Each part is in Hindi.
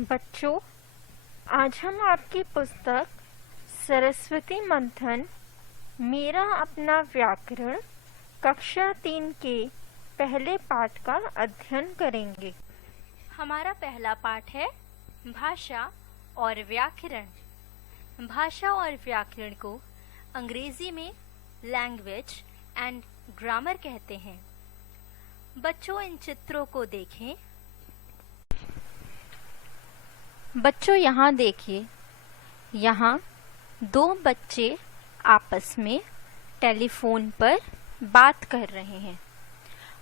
बच्चों, आज हम आपकी पुस्तक सरस्वती मंथन मेरा अपना व्याकरण कक्षा 3 के पहले पाठ का अध्ययन करेंगे। हमारा पहला पाठ है भाषा और व्याकरण। भाषा और व्याकरण को अंग्रेजी में लैंग्वेज एंड ग्रामर कहते हैं। बच्चों, इन चित्रों को देखें। बच्चों, यहाँ देखिए, यहाँ दो बच्चे आपस में टेलीफोन पर बात कर रहे हैं।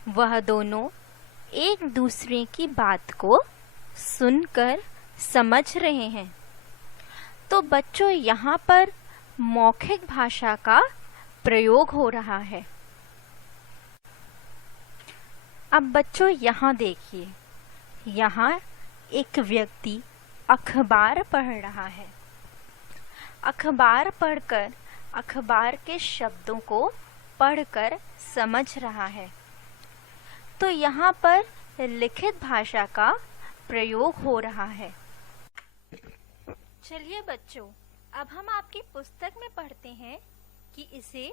वह दोनों एक दूसरे की बात को सुनकर समझ रहे हैं। तो बच्चों, यहाँ पर मौखिक भाषा का प्रयोग हो रहा है। अब बच्चों, यहाँ देखिए, यहाँ एक व्यक्ति अखबार पढ़ रहा है। अखबार पढ़कर अखबार के शब्दों को पढ़कर समझ रहा है। तो यहाँ पर लिखित भाषा का प्रयोग हो रहा है। चलिए बच्चों, अब हम आपकी पुस्तक में पढ़ते हैं कि इसे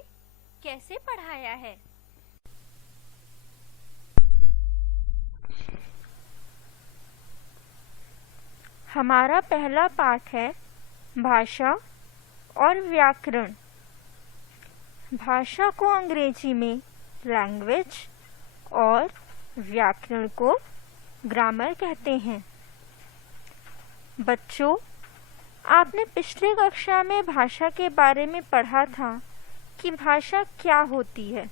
कैसे पढ़ाया है। हमारा पहला पाठ है भाषा और व्याकरण। भाषा को अंग्रेजी में लैंग्वेज और व्याकरण को ग्रामर कहते हैं। बच्चों, आपने पिछले कक्षा में भाषा के बारे में पढ़ा था कि भाषा क्या होती है।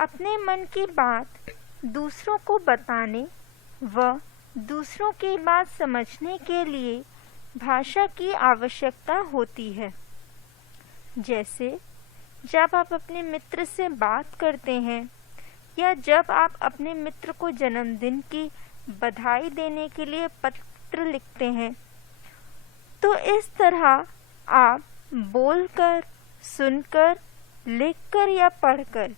अपने मन की बात दूसरों को बताने व दूसरों की बात समझने के लिए भाषा की आवश्यकता होती है। जैसे जब आप अपने मित्र से बात करते हैं या जब आप अपने मित्र को जन्मदिन की बधाई देने के लिए पत्र लिखते हैं, तो इस तरह आप बोलकर, सुनकर, लिखकर या पढ़कर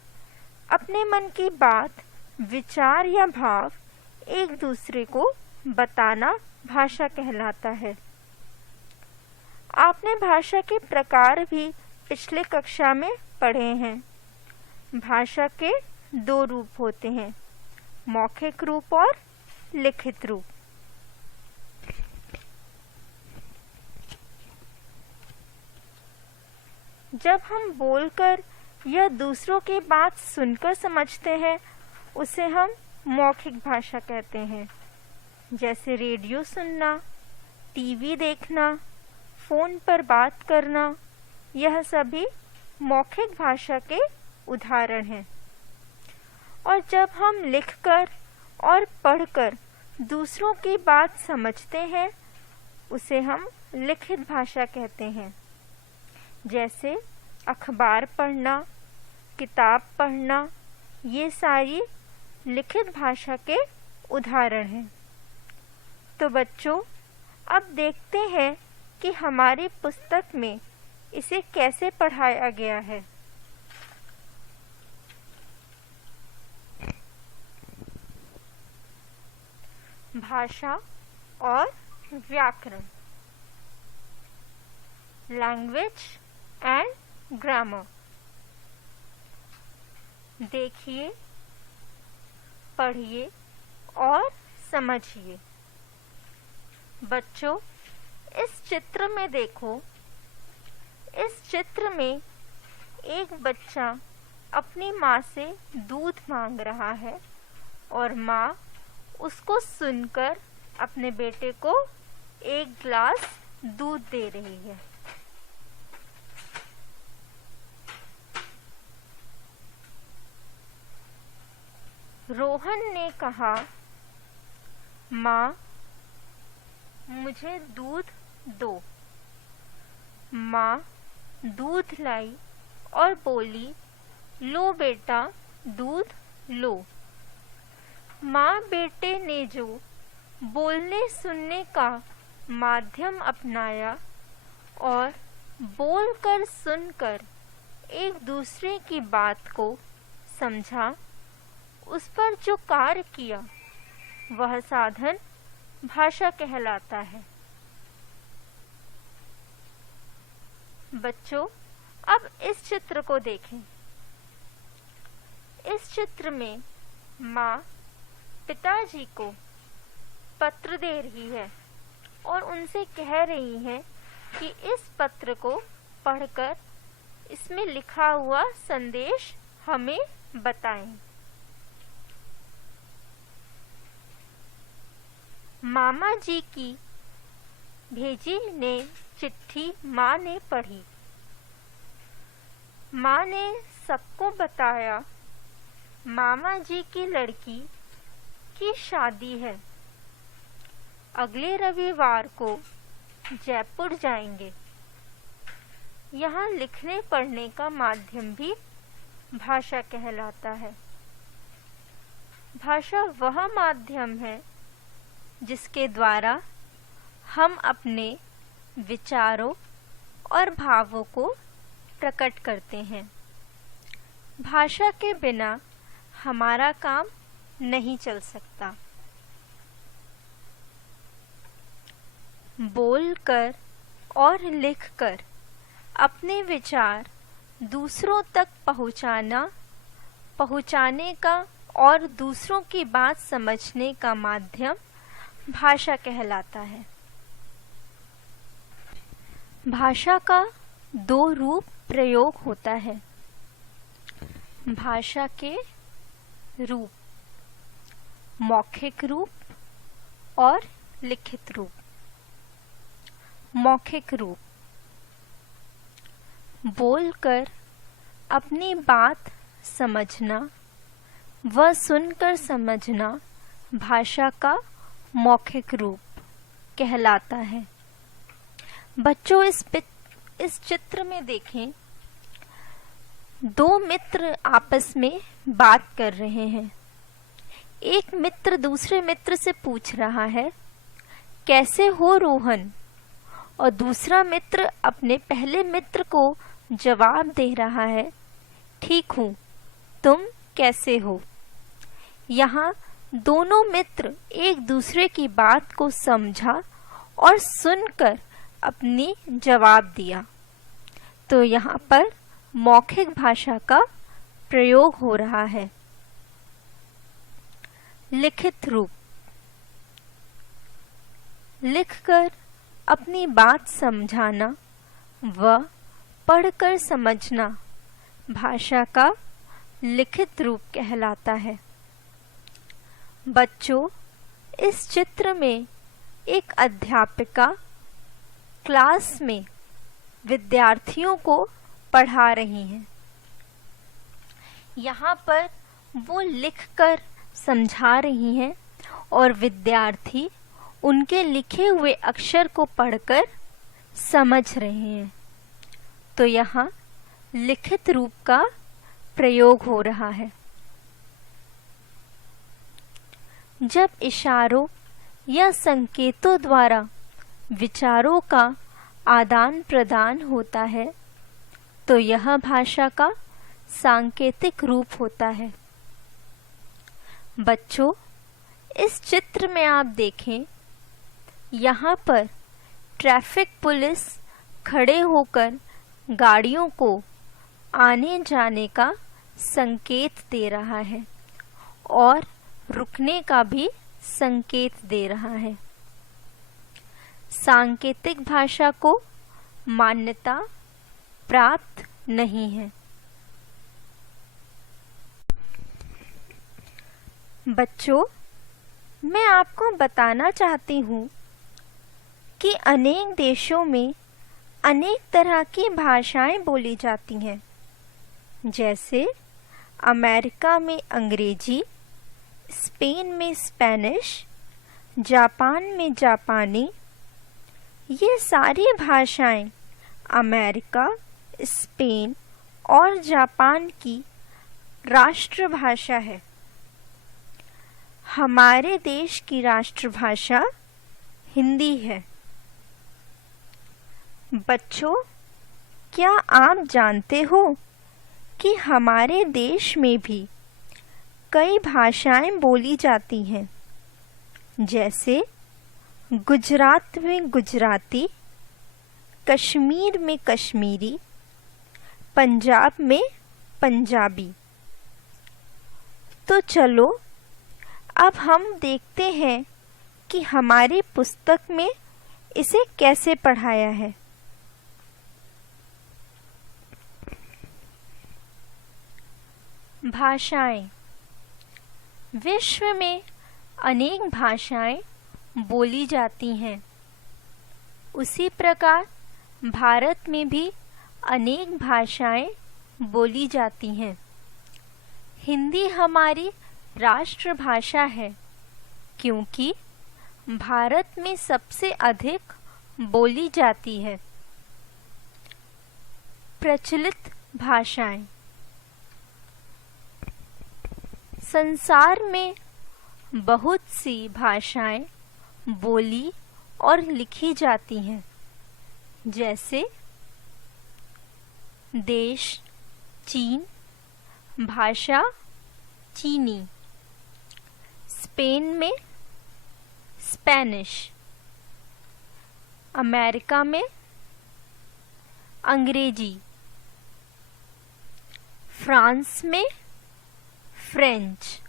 अपने मन की बात, विचार या भाव एक दूसरे को बताना भाषा कहलाता है। आपने भाषा के प्रकार भी पिछले कक्षा में पढ़े हैं। भाषा के दो रूप होते हैं, मौखिक रूप और लिखित रूप। जब हम बोलकर या दूसरों की बात सुनकर समझते हैं, उसे हम मौखिक भाषा कहते हैं। जैसे रेडियो सुनना, टीवी देखना, फोन पर बात करना, यह सभी मौखिक भाषा के उदाहरण हैं। और जब हम लिखकर और पढ़कर दूसरों की बात समझते हैं, उसे हम लिखित भाषा कहते हैं। जैसे अखबार पढ़ना, किताब पढ़ना, ये सारी लिखित भाषा के उदाहरण हैं। तो बच्चों, अब देखते हैं कि हमारी पुस्तक में इसे कैसे पढ़ाया गया है। भाषा और व्याकरण, लैंग्वेज एंड ग्रामर। देखिए, पढ़िए और समझिए। बच्चों, इस चित्र में देखो। इस चित्र में एक बच्चा अपनी माँ से दूध मांग रहा है और माँ उसको सुनकर अपने बेटे को एक गिलास दूध दे रही है। रोहन ने कहा, माँ, मुझे दूध दो। माँ दूध लाई और बोली, लो बेटा, दूध लो। माँ बेटे ने जो बोलने सुनने का माध्यम अपनाया और बोलकर सुनकर एक दूसरे की बात को समझा, उस पर जो कार्य किया, वह साधन भाषा कहलाता है। बच्चों, अब इस चित्र को देखें। इस चित्र में माँ पिताजी को पत्र दे रही है और उनसे कह रही है कि इस पत्र को पढ़कर इसमें लिखा हुआ संदेश हमें बताएं। मामा जी की भेजी ने चिट्ठी माँ ने पढ़ी। माँ ने सबको बताया मामा जी की लड़की की शादी है, अगले रविवार को जयपुर जाएंगे। यहाँ लिखने पढ़ने का माध्यम भी भाषा कहलाता है। भाषा वह माध्यम है जिसके द्वारा हम अपने विचारों और भावों को प्रकट करते हैं। भाषा के बिना हमारा काम नहीं चल सकता। बोलकर और लिखकर अपने विचार दूसरों तक पहुंचाने का और दूसरों की बात समझने का माध्यम भाषा कहलाता है। भाषा का दो रूप प्रयोग होता है। भाषा के रूप मौखिक रूप और लिखित रूप। मौखिक रूप बोलकर अपनी बात समझना व सुनकर समझना भाषा का मौखिक रूप कहलाता है। बच्चों, इस चित्र में देखें, दो मित्र आपस में बात कर रहे हैं। एक मित्र दूसरे मित्र से पूछ रहा है, कैसे हो रोहन? और दूसरा मित्र अपने पहले मित्र को जवाब दे रहा है, ठीक हूँ, तुम कैसे हो? यहाँ दोनों मित्र एक दूसरे की बात को समझा और सुनकर अपनी जवाब दिया। तो यहाँ पर मौखिक भाषा का प्रयोग हो रहा है। लिखित रूप लिखकर अपनी बात समझाना व पढ़कर समझना भाषा का लिखित रूप कहलाता है। बच्चों, इस चित्र में एक अध्यापिका क्लास में विद्यार्थियों को पढ़ा रही हैं। यहाँ पर वो लिखकर समझा रही हैं और विद्यार्थी उनके लिखे हुए अक्षर को पढ़कर समझ रहे हैं। तो यहाँ लिखित रूप का प्रयोग हो रहा है। जब इशारों या संकेतों द्वारा विचारों का आदान प्रदान होता है तो यह भाषा का सांकेतिक रूप होता है। बच्चों, इस चित्र में आप देखें, यहाँ पर ट्रैफिक पुलिस खड़े होकर गाड़ियों को आने जाने का संकेत दे रहा है और रुकने का भी संकेत दे रहा है। सांकेतिक भाषा को मान्यता प्राप्त नहीं है। बच्चों, मैं आपको बताना चाहती हूँ कि अनेक देशों में अनेक तरह की भाषाएं बोली जाती हैं। जैसे अमेरिका में अंग्रेजी, स्पेन में स्पेनिश, जापान में जापानी। ये सारी भाषाएं अमेरिका, स्पेन और जापान की राष्ट्रभाषा है। हमारे देश की राष्ट्रभाषा हिंदी है। बच्चों, क्या आप जानते हो कि हमारे देश में भी कई भाषाएं बोली जाती हैं? जैसे गुजरात में गुजराती, कश्मीर में कश्मीरी, पंजाब में पंजाबी। तो चलो अब हम देखते हैं कि हमारी पुस्तक में इसे कैसे पढ़ाया है। भाषाएं। विश्व में अनेक भाषाएं बोली जाती हैं। उसी प्रकार भारत में भी अनेक भाषाएं बोली जाती हैं। हिंदी हमारी राष्ट्रभाषा है क्योंकि भारत में सबसे अधिक बोली जाती है। प्रचलित भाषाएं। संसार में बहुत सी भाषाएं बोली और लिखी जाती हैं, जैसे देश चीन, भाषा चीनी। स्पेन में स्पेनिश, अमेरिका में अंग्रेजी, फ्रांस में फ्रेंच,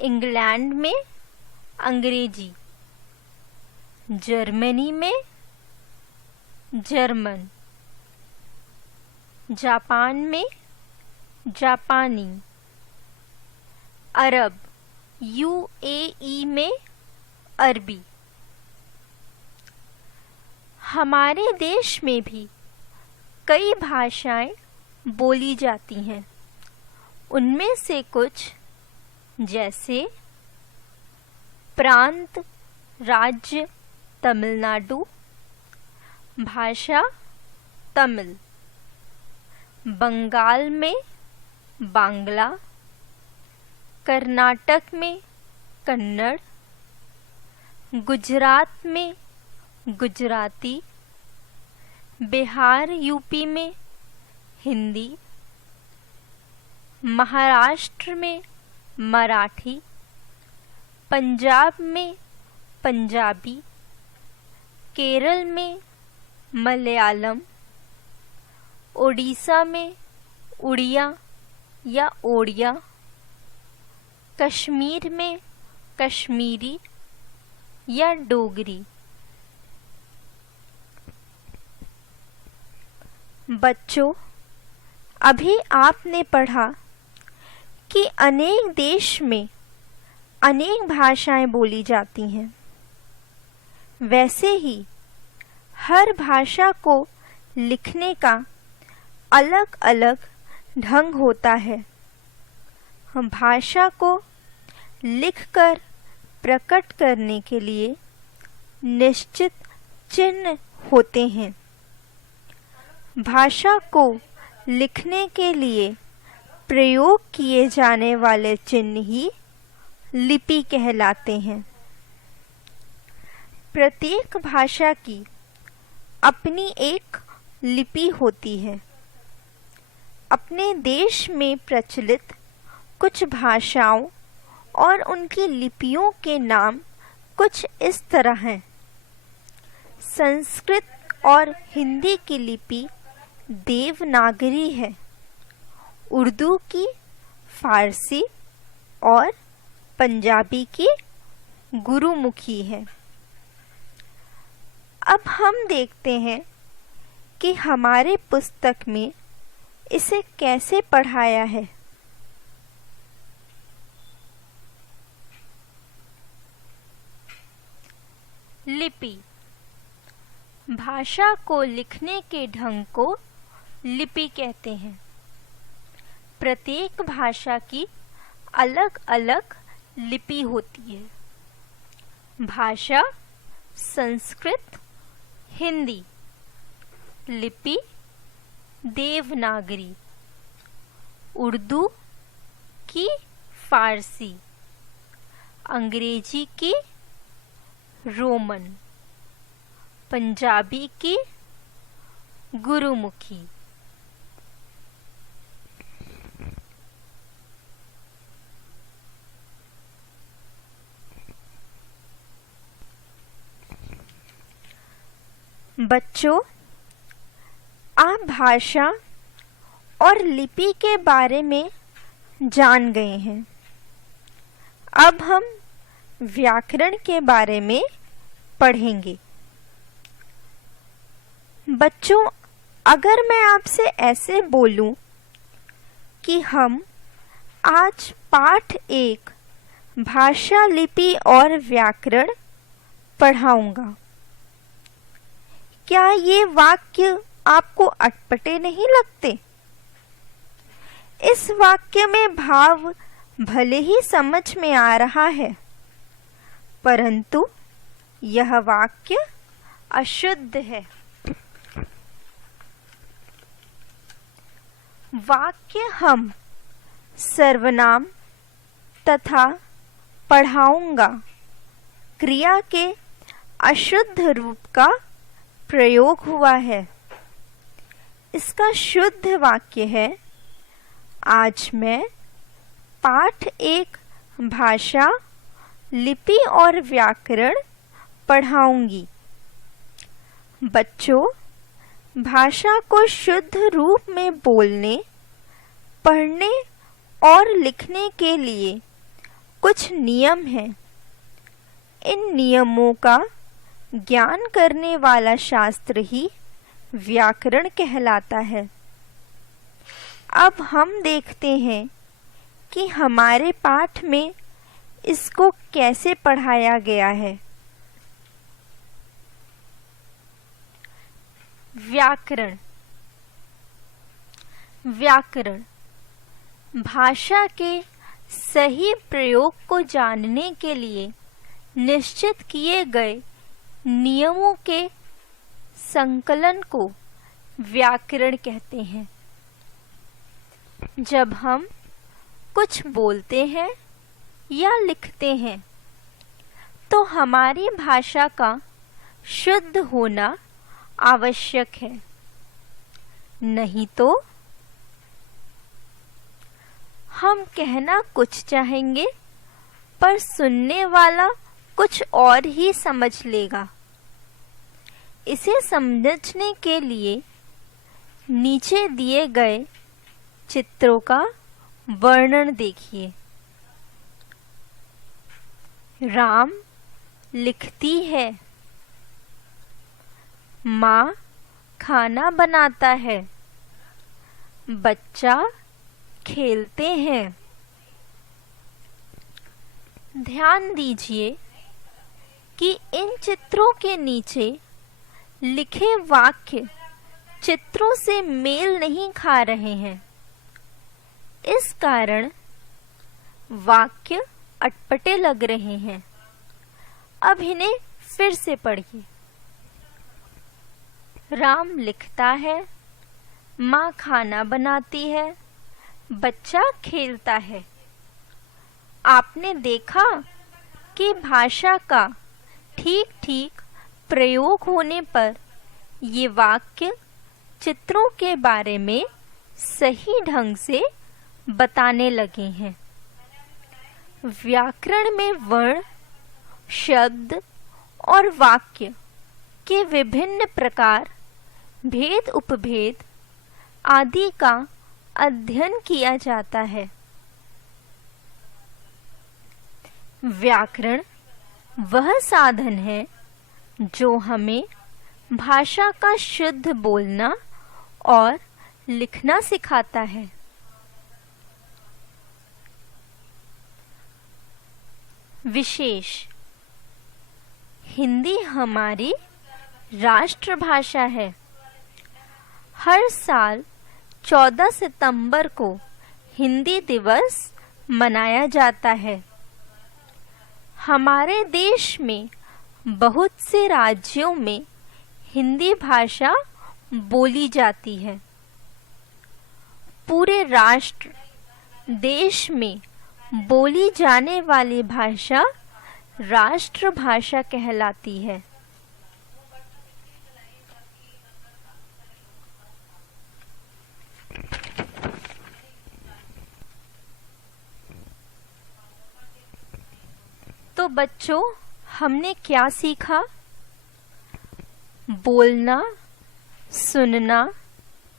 इंग्लैंड में अंग्रेजी, जर्मनी में जर्मन, जापान में जापानी, अरब यूएई में अरबी। हमारे देश में भी कई भाषाएं बोली जाती हैं। उनमें से कुछ जैसे प्रांत राज्य तमिलनाडु, भाषा तमिल, बंगाल में बांग्ला, कर्नाटक में कन्नड़, गुजरात में गुजराती, बिहार यूपी में हिंदी, महाराष्ट्र में मराठी, पंजाब में पंजाबी, केरल में मलयालम, ओडिशा में उड़िया या ओड़िया, कश्मीर में कश्मीरी या डोगरी। बच्चों, अभी आपने पढ़ा कि अनेक देश में अनेक भाषाएं बोली जाती हैं। वैसे ही हर भाषा को लिखने का अलग अलग ढंग होता है। भाषा को लिखकर प्रकट करने के लिए निश्चित चिन्ह होते हैं। भाषा को लिखने के लिए प्रयोग किए जाने वाले चिन्ह ही लिपि कहलाते हैं। प्रत्येक भाषा की अपनी एक लिपि होती है। अपने देश में प्रचलित कुछ भाषाओं और उनकी लिपियों के नाम कुछ इस तरह हैं। संस्कृत और हिंदी की लिपि देवनागरी है। उर्दू की फारसी और पंजाबी की गुरुमुखी है। अब हम देखते हैं कि हमारे पुस्तक में इसे कैसे पढ़ाया है। लिपि। भाषा को लिखने के ढंग को लिपि कहते हैं। प्रत्येक भाषा की अलग अलग लिपि होती है। भाषा संस्कृत, हिंदी, लिपि देवनागरी, उर्दू की फारसी, अंग्रेजी की रोमन, पंजाबी की गुरुमुखी। बच्चों, आप भाषा और लिपि के बारे में जान गए हैं। अब हम व्याकरण के बारे में पढ़ेंगे। बच्चों, अगर मैं आपसे ऐसे बोलूं कि हम आज पाठ 1 भाषा, लिपि और व्याकरण पढ़ाऊंगा, क्या ये वाक्य आपको अटपटे नहीं लगते? इस वाक्य में भाव भले ही समझ में आ रहा है, परंतु यह वाक्य अशुद्ध है। वाक्य हम सर्वनाम तथा पढ़ाऊंगा क्रिया के अशुद्ध रूप का प्रयोग हुआ है। इसका शुद्ध वाक्य है, आज मैं पाठ 1 भाषा, लिपि और व्याकरण पढ़ाऊंगी। बच्चों, भाषा को शुद्ध रूप में बोलने, पढ़ने और लिखने के लिए कुछ नियम हैं। इन नियमों का ज्ञान करने वाला शास्त्र ही व्याकरण कहलाता है। अब हम देखते हैं कि हमारे पाठ में इसको कैसे पढ़ाया गया है। व्याकरण। व्याकरण भाषा के सही प्रयोग को जानने के लिए निश्चित किए गए नियमों के संकलन को व्याकरण कहते हैं। जब हम कुछ बोलते हैं या लिखते हैं तो हमारी भाषा का शुद्ध होना आवश्यक है, नहीं तो हम कहना कुछ चाहेंगे पर सुनने वाला कुछ और ही समझ लेगा। इसे समझने के लिए नीचे दिए गए चित्रों का वर्णन देखिए। राम लिखती है, माँ खाना बनाता है, बच्चा खेलते हैं। ध्यान दीजिए कि इन चित्रों के नीचे लिखे वाक्य चित्रों से मेल नहीं खा रहे हैं। इस कारण वाक्य अटपटे लग रहे हैं। अब इन्हें फिर से पढ़िए। राम लिखता है, माँ खाना बनाती है, बच्चा खेलता है। आपने देखा कि भाषा का ठीक ठीक प्रयोग होने पर ये वाक्य चित्रों के बारे में सही ढंग से बताने लगे हैं। व्याकरण में वर्ण, शब्द और वाक्य के विभिन्न प्रकार, भेद उपभेद आदि का अध्ययन किया जाता है। व्याकरण वह साधन है जो हमें भाषा का शुद्ध बोलना और लिखना सिखाता है। विशेष। हिंदी हमारी राष्ट्रभाषा है। हर साल 14 सितंबर को हिंदी दिवस मनाया जाता है। हमारे देश में बहुत से राज्यों में हिंदी भाषा बोली जाती है। पूरे राष्ट्र देश में बोली जाने वाली भाषा राष्ट्रभाषा कहलाती है। तो बच्चों, हमने क्या सीखा? बोलना, सुनना,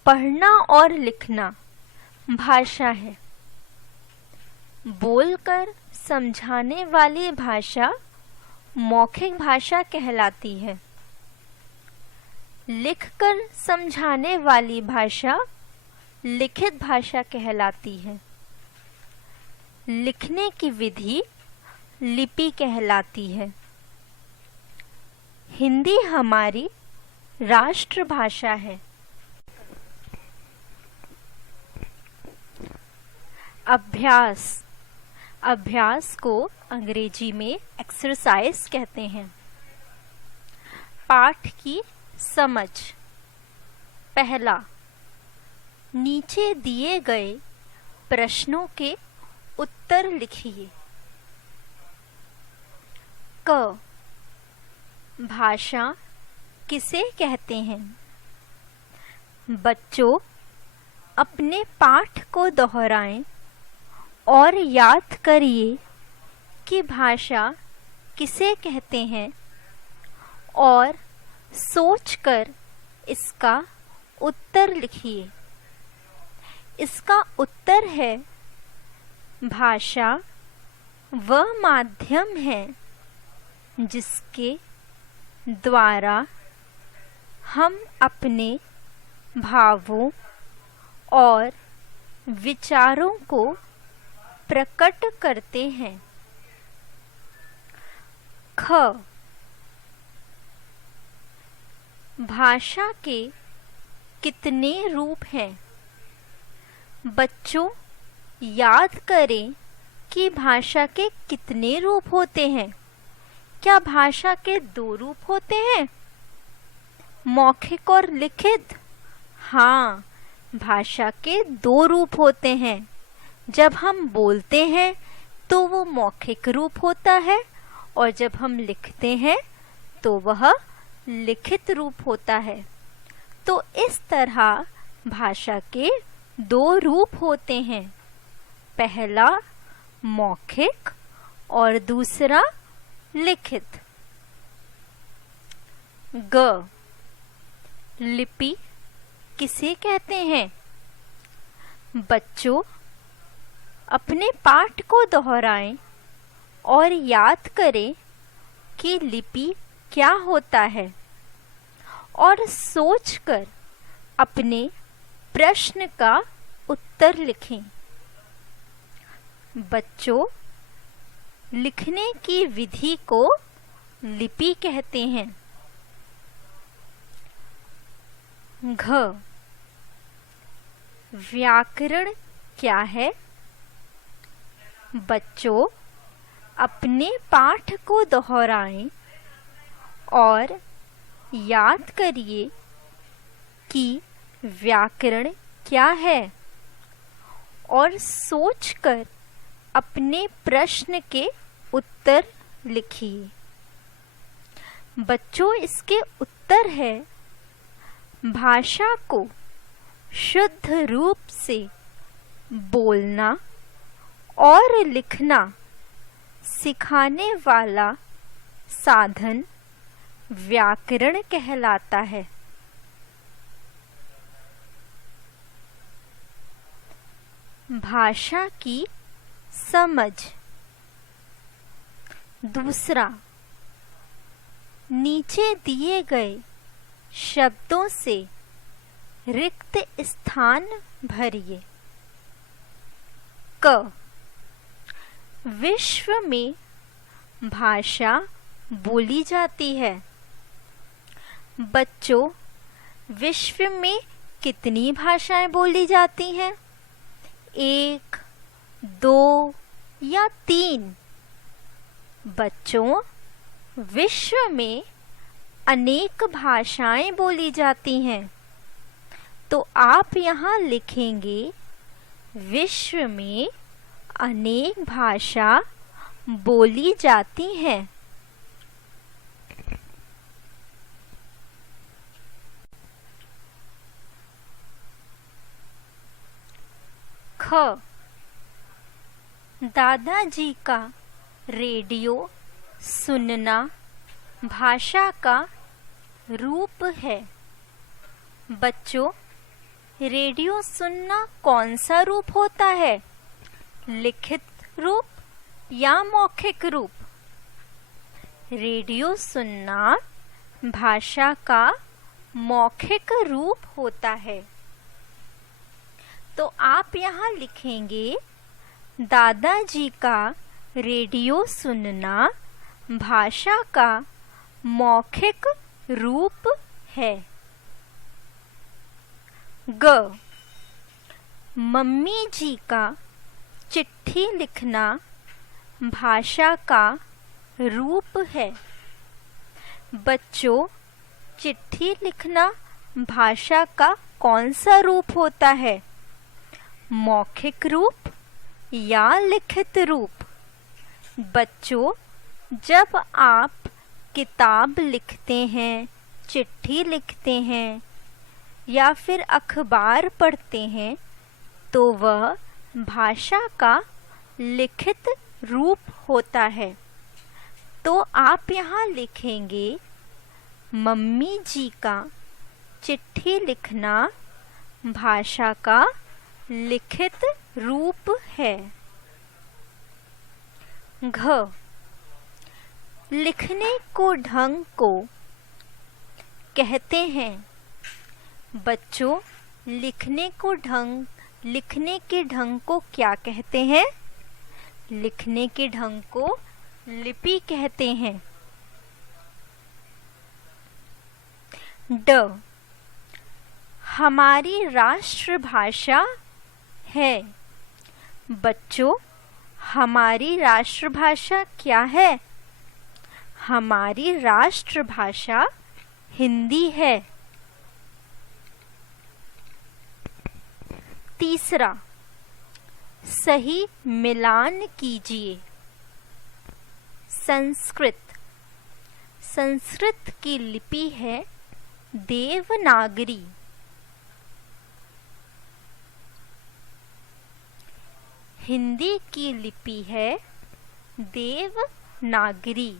पढ़ना और लिखना भाषा है। बोलकर समझाने वाली भाषा मौखिक भाषा कहलाती है। लिखकर समझाने वाली भाषा लिखित भाषा कहलाती है। लिखने की विधि लिपि कहलाती है। हिंदी हमारी राष्ट्रभाषा है। अभ्यास। अभ्यास को अंग्रेजी में एक्सरसाइज कहते हैं। पाठ की समझ। पहला, नीचे दिए गए प्रश्नों के उत्तर लिखिए। क, भाषा किसे कहते हैं? बच्चों, अपने पाठ को दोहराएं और याद करिए कि भाषा किसे कहते हैं और सोचकर इसका उत्तर लिखिए। इसका उत्तर है, भाषा वह माध्यम है जिसके द्वारा हम अपने भावों और विचारों को प्रकट करते हैं। ख, भाषा के कितने रूप हैं? बच्चों, याद करें कि भाषा के कितने रूप होते हैं। क्या भाषा के 2 रूप होते हैं, मौखिक और लिखित? हाँ, भाषा के 2 रूप होते हैं। जब हम बोलते हैं तो वो मौखिक रूप होता है और जब हम लिखते हैं तो वह लिखित रूप होता है। तो इस तरह भाषा के 2 रूप होते हैं, पहला मौखिक और दूसरा लिखित। ग, लिपि किसे कहते हैं? बच्चों, अपने पाठ को दोहराएं और याद करें कि लिपि क्या होता है और सोचकर अपने प्रश्न का उत्तर लिखें। बच्चों, लिखने की विधि को लिपि कहते हैं। घ, व्याकरण क्या है? बच्चों, अपने पाठ को दोहराएं और याद करिए कि व्याकरण क्या है और सोचकर अपने प्रश्न के उत्तर लिखिए। बच्चों, इसके उत्तर है, भाषा को शुद्ध रूप से बोलना और लिखना सिखाने वाला साधन व्याकरण कहलाता है। भाषा की समझ। दूसरा, नीचे दिए गए शब्दों से रिक्त स्थान भरिए। क, विश्व में भाषा बोली जाती है। बच्चों, विश्व में कितनी भाषाएं बोली जाती हैं? 1, 2 या 3? बच्चों, विश्व में अनेक भाषाएं बोली जाती हैं। तो आप यहाँ लिखेंगे, विश्व में अनेक भाषा बोली जाती हैं। ख, दादाजी का रेडियो सुनना भाषा का रूप है। बच्चों, रेडियो सुनना कौन सा रूप होता है? लिखित रूप या मौखिक रूप? रेडियो सुनना भाषा का मौखिक रूप होता है। तो आप यहाँ लिखेंगे, दादाजी का रेडियो सुनना भाषा का मौखिक रूप है। ग, मम्मी जी का चिट्ठी लिखना भाषा का रूप है। बच्चों, चिट्ठी लिखना भाषा का कौन सा रूप होता है? मौखिक रूप या लिखित रूप? बच्चों, जब आप किताब लिखते हैं, चिट्ठी लिखते हैं या फिर अखबार पढ़ते हैं तो वह भाषा का लिखित रूप होता है। तो आप यहाँ लिखेंगे, मम्मी जी का चिट्ठी लिखना भाषा का लिखित रूप है। घ, लिखने को ढंग को कहते हैं। बच्चों, लिखने के ढंग को क्या कहते हैं? लिखने के ढंग को लिपि कहते हैं। ड, हमारी राष्ट्रभाषा है। बच्चों, हमारी राष्ट्रभाषा क्या है? हमारी राष्ट्रभाषा हिंदी है। तीसरा, सही मिलान कीजिए। संस्कृत की लिपि है देवनागरी। हिंदी की लिपि है देवनागरी।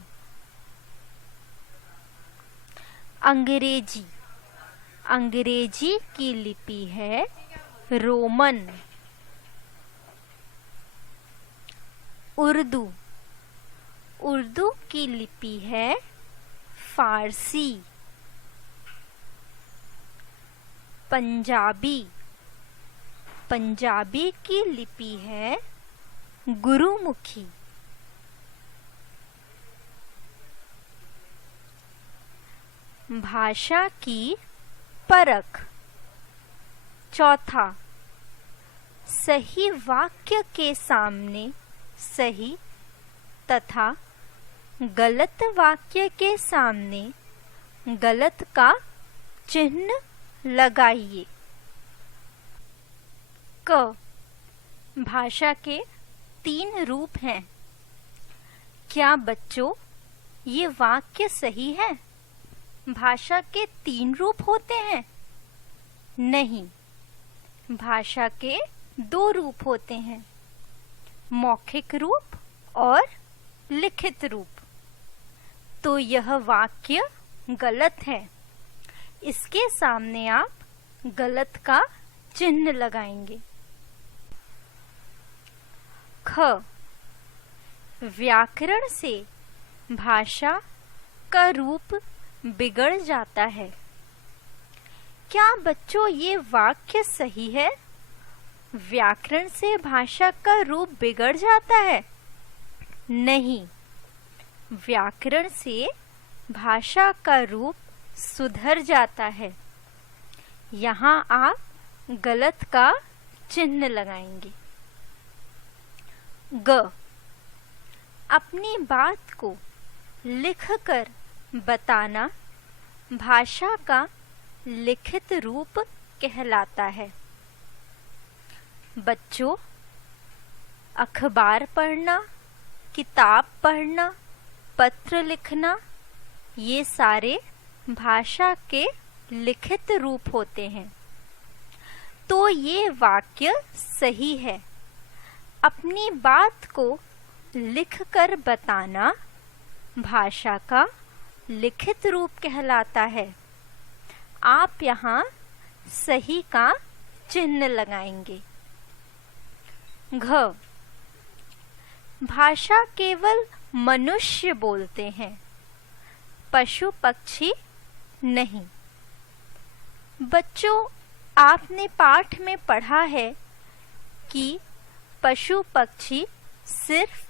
अंग्रेजी की लिपि है रोमन। उर्दू की लिपि है फारसी। पंजाबी की लिपि है गुरुमुखी। भाषा की परख। चौथा, सही वाक्य के सामने सही तथा गलत वाक्य के सामने गलत का चिन्ह लगाइए। क, भाषा के 3 रूप हैं। क्या बच्चों, ये वाक्य सही है? भाषा के 3 रूप होते हैं? नहीं, भाषा के 2 रूप होते हैं, मौखिक रूप और लिखित रूप। तो यह वाक्य गलत है। इसके सामने आप गलत का चिन्ह लगाएंगे। ख, व्याकरण से भाषा का रूप बिगड़ जाता है। क्या बच्चों, ये वाक्य सही है? व्याकरण से भाषा का रूप बिगड़ जाता है? नहीं, व्याकरण से भाषा का रूप सुधर जाता है। यहाँ आप गलत का चिन्ह लगाएंगे। ग, अपनी बात को लिखकर बताना भाषा का लिखित रूप कहलाता है। बच्चों, अखबार पढ़ना, किताब पढ़ना, पत्र लिखना, ये सारे भाषा के लिखित रूप होते हैं। तो ये वाक्य सही है। अपनी बात को लिखकर बताना भाषा का लिखित रूप कहलाता है। आप यहाँ सही का चिन्ह लगाएंगे। घ, भाषा केवल मनुष्य बोलते हैं, पशु पक्षी नहीं। बच्चों, आपने पाठ में पढ़ा है कि पशु पक्षी सिर्फ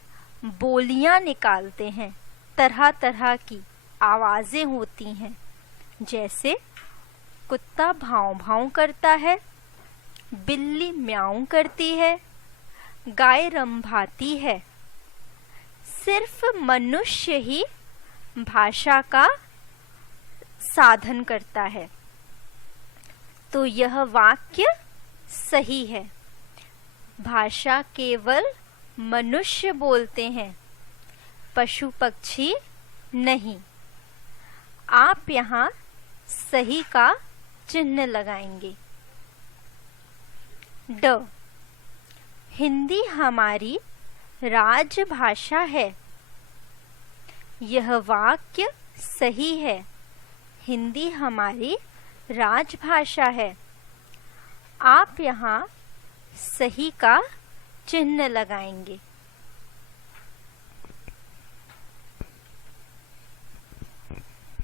बोलियां निकालते हैं, तरह तरह की आवाजें होती हैं, जैसे कुत्ता भाव भाव करता है, बिल्ली म्याऊं करती है, गाय रंभाती है। सिर्फ मनुष्य ही भाषा का साधन करता है। तो यह वाक्य सही है। भाषा केवल मनुष्य बोलते हैं, पशु पक्षी नहीं। आप यहाँ सही का चिन्ह लगाएंगे। ड, हिंदी हमारी राजभाषा है। यह वाक्य सही है। हिंदी हमारी राजभाषा है। आप यहाँ सही का चिन्ह लगाएंगे।